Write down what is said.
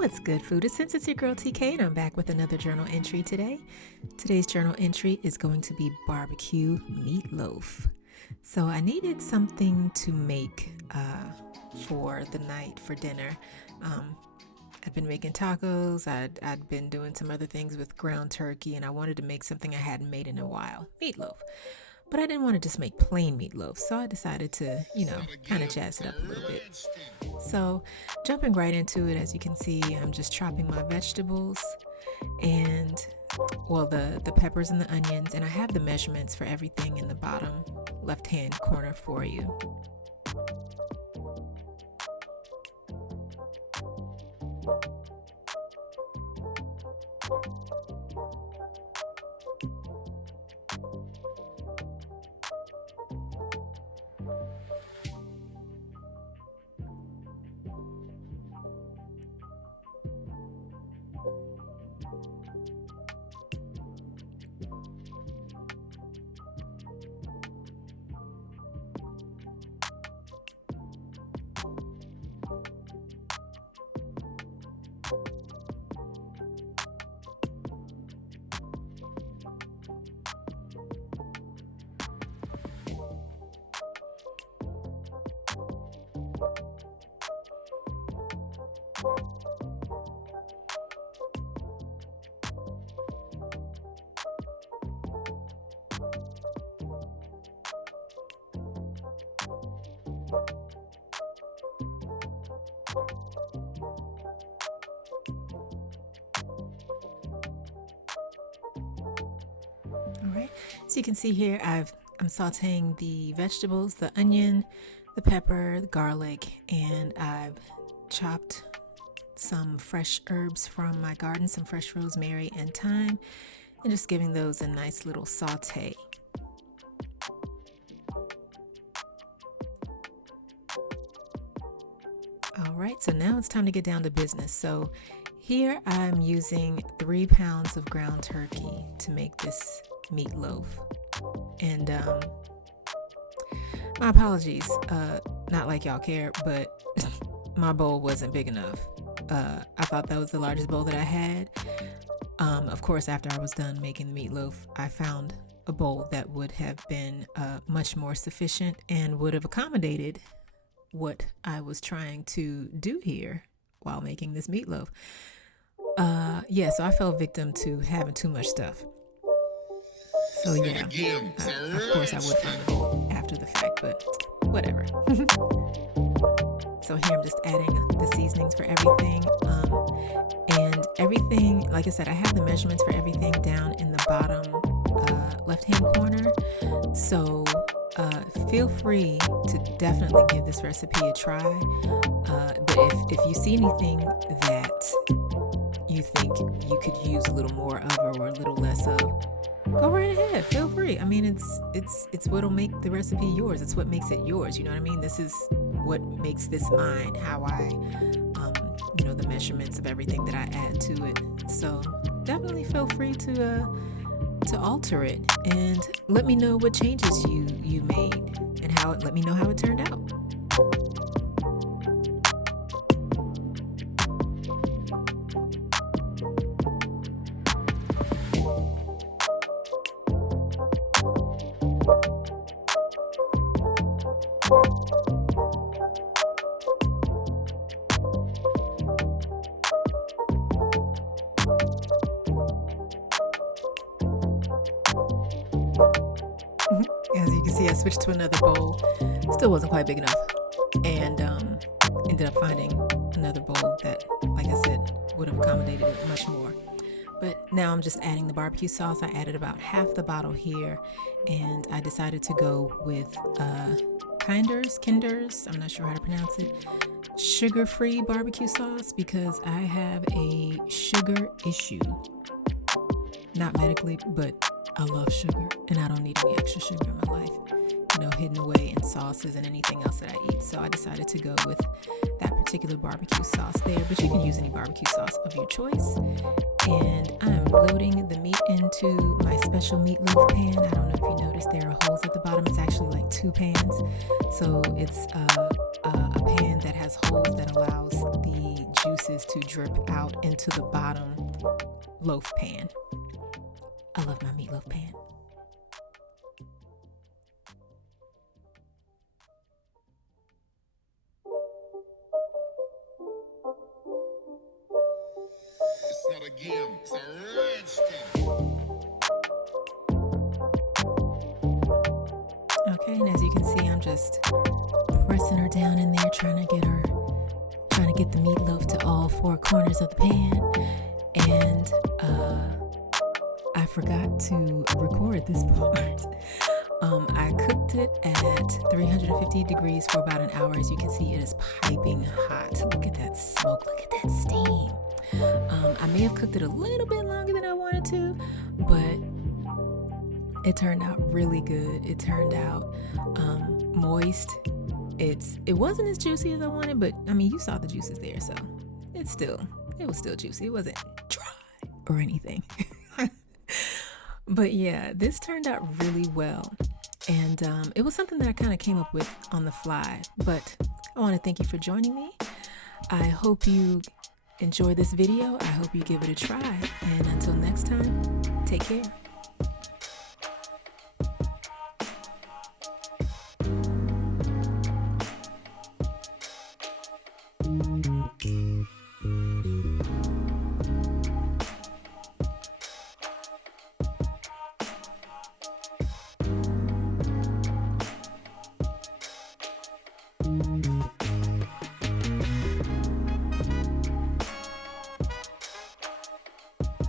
What's good, Foodizens? It's your girl TK, and I'm back with another journal entry today. Today's journal entry is going to be barbecue meatloaf. So I needed something to make for the night for dinner. I'd been making tacos. I'd been doing some other things with ground turkey, and I wanted to make something I hadn't made in a while, meatloaf. But I didn't want to just make plain meatloaf, so I decided to, kind of jazz it up a little bit. So jumping right into it, as you can see, I'm just chopping my vegetables and, the peppers and the onions, and I have the measurements for everything in the bottom left-hand corner for you. Alright, so you can see here I'm sauteing the vegetables, the onion, the pepper, the garlic, and I've chopped some fresh herbs from my garden, some fresh rosemary and thyme, and just giving those a nice little saute. Alright, so now it's time to get down to business. So here I'm using 3 pounds of ground turkey to make this meatloaf. And my apologies, not like y'all care, but my bowl wasn't big enough. I thought that was the largest bowl that I had. Of course, after I was done making the meatloaf, I found a bowl that would have been much more sufficient and would have accommodated what I was trying to do here while making this meatloaf. So I fell victim to having too much stuff. So yeah, of course I would find the bowl after the fact, but whatever. So here I'm just adding the seasonings for everything. And everything, like I said, I have the measurements for everything down in the bottom left-hand corner. So feel free to definitely give this recipe a try. But if you see anything that you think you could use a little more of or a little less of, go right ahead. Feel free. I mean, it's what'll make the recipe yours. It's what makes it yours. You know what I mean? This is what makes this mine. How I, the measurements of everything that I add to it. So definitely feel free to alter it and let me know what changes you made and let me know how it turned out. As you can see, I switched to another bowl. Still wasn't quite big enough, and ended up finding another bowl that, like I said, would have accommodated it much more. But now I'm just adding the barbecue sauce. I added about half the bottle here, and I decided to go with Kinder's, I'm not sure how to pronounce it, sugar-free barbecue sauce, because I have a sugar issue. Not medically, but I love sugar, and I don't need any extra sugar in my life, hidden away in sauces and anything else that I eat. So I decided to go with that particular barbecue sauce there, but you can use any barbecue sauce of your choice. And I'm loading the meat into my special meatloaf pan. I don't know if you noticed there are holes at the bottom. It's actually like 2 pans. So it's a pan that has holes that allows the juices to drip out into the bottom loaf pan. I love my meatloaf pan. It's not a game, it's a rich thing. Okay, and as you can see, I'm just pressing her down in there, trying to get the meatloaf to all four corners of the pan. And I forgot to record this part. I cooked it at 350 degrees for about an hour. As you can see, it is piping hot. Look at that smoke, look at that steam. I may have cooked it a little bit longer than I wanted to, but it turned out really good. It turned out moist. It wasn't as juicy as I wanted, but I mean, you saw the juices there, so it was still juicy. It wasn't dry or anything. But yeah, this turned out really well, and it was something that I kind of came up with on the fly. But I want to thank you for joining me. I hope you enjoy this video. I hope you give it a try, and until next time, take care.